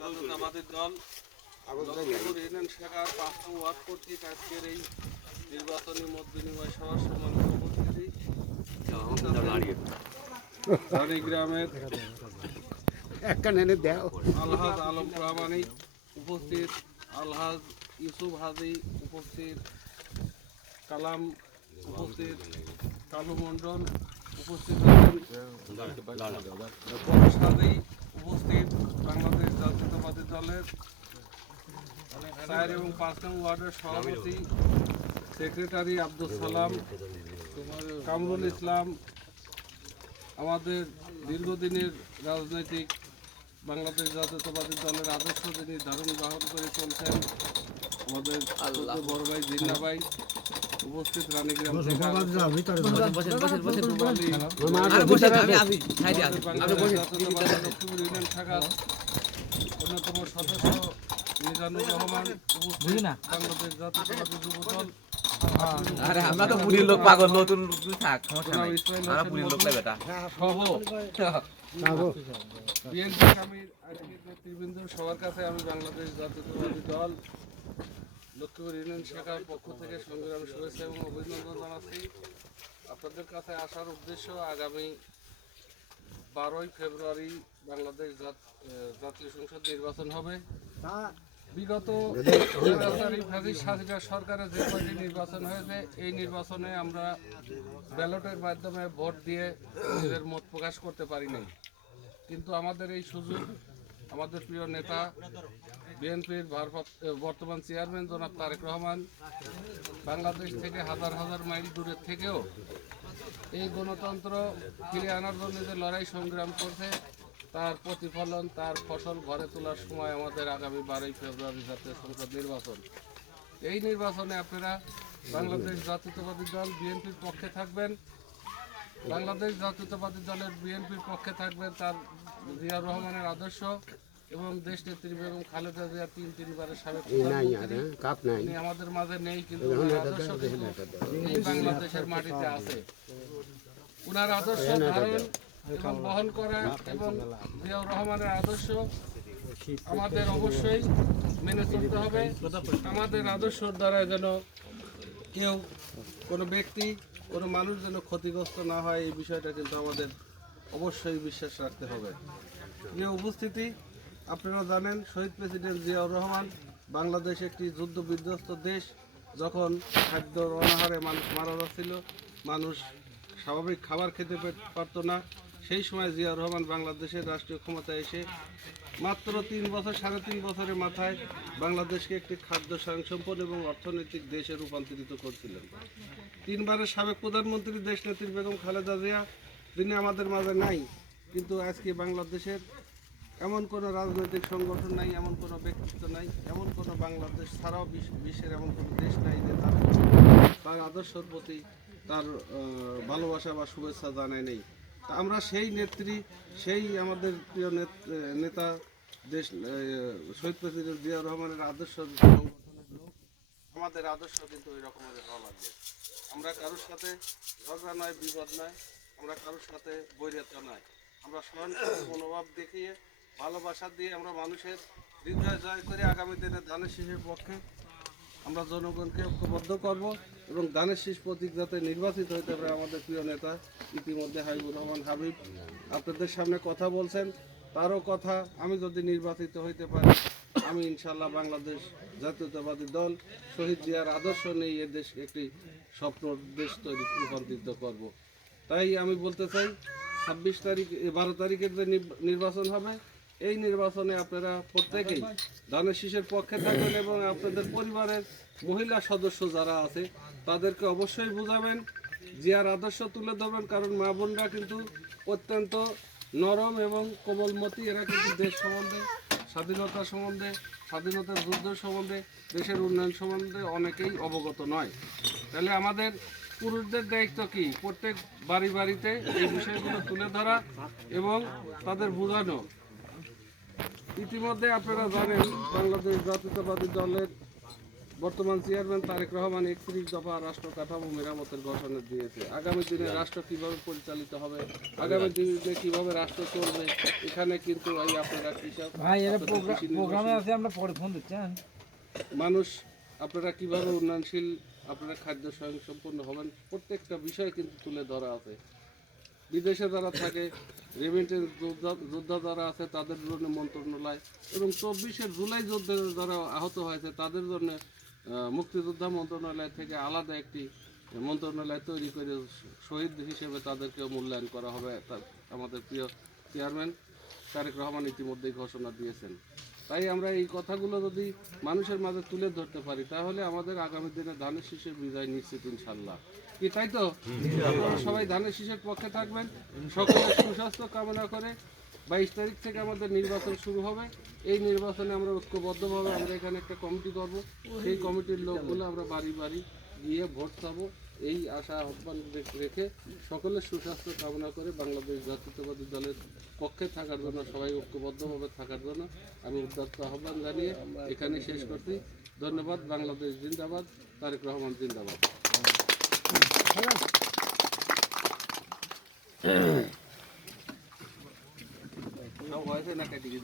জাতীয়তাবাদী দল লক্ষ্মীপুর ইউনিয়ন শাখার ৫ম ওয়ার্ড কর্তৃক আজকের এই নির্বাচনী মত বিনিময় সভার সম্মানিত উপস্থিতি গ্রামের আলহাজ আলম প্রামাণিক উপস্থিত, আলহাজ ইউসুফ হাজি উপস্থিত, কালাম উপস্থিত, কালু মণ্ডল উপস্থিত আছেন, পরশ হাজি উপস্থিত, বাংলাদেশ জাতীয়তাবাদী দলের ৪ এবং ৫ নং ওয়ার্ডের সভাপতি সেক্রেটারি আব্দুল সালাম, কামরুল ইসলাম, আমাদের দীর্ঘদিনের রাজনৈতিক বাংলাদেশ জাতীয়তাবাদী দলের আদর্শ যিনি ধারণ বাহন করে চলছেন আমাদের বড় ভাই জিন্না ভাই উপস্থিত, রানীগ্রাম লক্ষ্মীপুর ইউনিয়ন শাখার অন্যতম সদস্য মিজানুর রহমান উপস্থিত, বাংলাদেশ জাতীয়তাবাদী যুব দল আমরা তো পুরীর লোক পাগল, নতুন থাক সমস্যা নাই, আমরা পুরীর লোক লাগে এটা বিএনপি আমির আজকের নেতৃবৃন্দ সবার কাছে আমি বাংলাদেশ জাতীয়তাবাদী দল লক্ষ্মীপুর ইউনিয়ন শাখার পক্ষ থেকে সংগ্রামী শুভেচ্ছা এবং অভিনন্দন জানাচ্ছি। আপনাদের কাছে আসার উদ্দেশ্য আগামী 12ই ফেব্রুয়ারি বাংলাদেশ জাতীয় সংসদ নির্বাচন হবে। বিগত সরকারের যে কয়টি নির্বাচন হয়েছে এই নির্বাচনে আমরা ব্যালটের মাধ্যমে ভোট দিয়ে নিজেদের মত প্রকাশ করতে পারি নাই, কিন্তু আমাদের এই সুযোগ আমাদের প্রিয় নেতা বিএনপির বর্তমান চেয়ারম্যান জনাব তারেক রহমান বাংলাদেশ থেকে হাজার হাজার মাইল দূরের থেকেও এই গণতন্ত্র ফিরে আনার জন্য যে লড়াই সংগ্রাম করছে তার প্রতিফলন, তার ফসল ঘরে তোলার সময় আমাদের আগামী 12ই ফেব্রুয়ারি জাতীয় সংসদ নির্বাচন। এই নির্বাচনে আপনারা বাংলাদেশ জাতীয়তাবাদী দল বিএনপির পক্ষে থাকবেন, বাংলাদেশ জাতীয়তাবাদী দলের বিএনপির পক্ষে থাকবেন তার জিয়াউর রহমানের আদর্শ এবং দেশ নেত্রী বেগম খালেদা জিয়া তিনবারের সাবেক প্রধানমন্ত্রী আমাদের মাঝে নেই, কিন্তু আদর্শ এই বাংলাদেশের মাটিতে আছে। উনার আদর্শ ধারণ এবং বহন করা এবং জিয়াউর রহমানের আদর্শ আমাদের অবশ্যই মেনে চলতে হবে। আমাদের আদর্শের দ্বারা যেন কেউ কোনো ব্যক্তি কোনো মানুষ যেন ক্ষতিগ্রস্ত না হয় এই বিষয়টা কিন্তু আমাদের অবশ্যই বিশ্বাস রাখতে হবে। যে উপস্থিতি আপনারা জানেন শহীদ প্রেসিডেন্ট জিয়াউর রহমান বাংলাদেশ একটি যুদ্ধ বিধ্বস্ত দেশ, যখন খাদ্য অনাহারে মানুষ মারা যাচ্ছিল, মানুষ স্বাভাবিক খাবার খেতে পারতো না, সেই সময় জিয়াউর রহমান বাংলাদেশের রাষ্ট্রীয় ক্ষমতায় এসে মাত্র 3 বছরের মাথায় বাংলাদেশকে একটি খাদ্য স্বয়ংসম্পন্ন এবং অর্থনৈতিক দেশে রূপান্তরিত করছিলেন। 3বারের সাবেক প্রধানমন্ত্রী দেশ নেত্রী বেগম খালেদা জিয়া যিনি আমাদের মাঝে নাই, কিন্তু আজকে বাংলাদেশের এমন কোনো রাজনৈতিক সংগঠন নাই, এমন কোনো ব্যক্তিত্ব নাই, এমন কোনো বাংলাদেশ ছাড়াও বিশ্বের এমন কোনো দেশ নাই যে তার আদর্শের প্রতি তার ভালোবাসা বা শুভেচ্ছা জানায় নেই। আমরা সেই নেত্রী, সেই আমাদের প্রিয় নেতা দেশ শহীদ প্রেসিডেন্ট জিয়াউর রহমানের আদর্শ সংগঠনের লোক, আমাদের আদর্শ কিন্তু ওই রকমের হওয়া লাগবে। আমরা কারোর সাথে ঝগড়া নয়, বিবাদ নয়, আমরা কারোর সাথে বৈরিতা নয়, আমরা সহানুভূতি মনোভাব দেখিয়ে ভালোবাসা দিয়ে আমরা মানুষের হৃদয় জয় করে আগামী দিনে ধানের শীষের পক্ষে আমরা জনগণকে ঐক্যবদ্ধ করব এবং ধানের শীষ প্রতীক যাতে নির্বাচিত হইতে পারে। আমাদের প্রিয় নেতা ইতিমধ্যে হাবিবুর রহমান হাবিব আপনাদের সামনে কথা বলছেন, তারও কথা আমি যদি নির্বাচিত হইতে পারি আমি ইনশাল্লাহ বাংলাদেশ জাতীয়তাবাদী দল শহীদ জিয়ার আদর্শ নিয়ে এ দেশ একটি স্বপ্ন দেশ তৈরি রূপান্তরিত করব। তাই আমি বলতে চাই 12 তারিখের যে নির্বাচন হবে এই নির্বাচনে আপনারা প্রত্যেকেই ধানের শীষের পক্ষে থাকবেন এবং আপনাদের পরিবারের মহিলা সদস্য যারা আছে তাদেরকে অবশ্যই বোঝাবেন, জিয়ার আদর্শ তুলে ধরবেন, কারণ মা বোনরা কিন্তু অত্যন্ত নরম এবং কোমলমতি, এরা কিন্তু দেশ সম্বন্ধে, স্বাধীনতা সম্বন্ধে, স্বাধীনতার যুদ্ধ সম্বন্ধে, দেশের উন্নয়ন সম্বন্ধে অনেকেই অবগত নয়। তাহলে আমাদের পুরুষদের দায়িত্ব কি? প্রত্যেক বাড়িতে এই বিষয়গুলো তুলে ধরা এবং তাদের বোঝানো। ইতিমধ্যে আপনারা জানেন বাংলাদেশ জাতীয়তাবাদী দলের বর্তমান চেয়ারম্যান তারেক রহমান 31 দফা রাষ্ট্র কাঠামো মেরামতের ঘোষণা দিয়েছে। আগামী দিনে রাষ্ট্র কিভাবে পরিচালিত হবে, আগামী দিনে কিভাবে রাষ্ট্র চলবে, এখানে কিন্তু এই আপনারা কৃষক প্রোগ্রামে আছে, আমরা পরে ফোন দিচ্ছেন। মানুষ আপনারা কিভাবে উন্নয়নশীল আপনারা খাদ্য স্বয়ংসম্পন্ন হবেন, প্রত্যেকটা বিষয় কিন্তু তুলে ধরা আছে। বিদেশে যারা থাকে, রেমিটেন্স যোদ্ধা যারা আছে তাদের জন্য মন্ত্রণালয়, এবং 24শে জুলাই যুদ্ধে যারা আহত হয়েছে তাদের জন্য মুক্তিযোদ্ধা মন্ত্রণালয় থেকে আলাদা একটি মন্ত্রণালয় তৈরি করে শহীদ হিসেবে তাদেরকে মূল্যায়ন করা হবে। আমাদের প্রিয় চেয়ারম্যান তারেক রহমান ইতিমধ্যেই ঘোষণা দিয়েছেন। তাই আমরা এই কথাগুলো যদি মানুষের মাঝে তুলে ধরতে পারি তাহলে আমাদের আগামী দিনে ধানের শীষের বিজয় নিশ্চিত ইনশাল্লাহ। কি তাই তো? আপনারা সবাই ধানের শীষের পক্ষে থাকবেন। সকলের সুস্বাস্থ্য কামনা করে 22 তারিখ থেকে আমাদের নির্বাচন শুরু হবে। এই নির্বাচনে আমরা ঐক্যবদ্ধভাবে আমরা এখানে একটা কমিটি করব। সেই কমিটির লোকগুলো আমরা বাড়ি বাড়ি গিয়ে ভোট চাবো, এই আশা আহ্বান রেখে সকলের সুস্বাস্থ্য কামনা করে বাংলাদেশ জাতীয়তাবাদী দলের পক্ষে থাকার জন্য, সবাই ঐক্যবদ্ধভাবে থাকার জন্য আমি উদ্যত্ত আহ্বান জানিয়ে এখানে শেষ করছি। ধন্যবাদ। বাংলাদেশ জিন্দাবাদ, তারেক রহমান জিন্দাবাদ। হয়েছে না কেটে গেছি।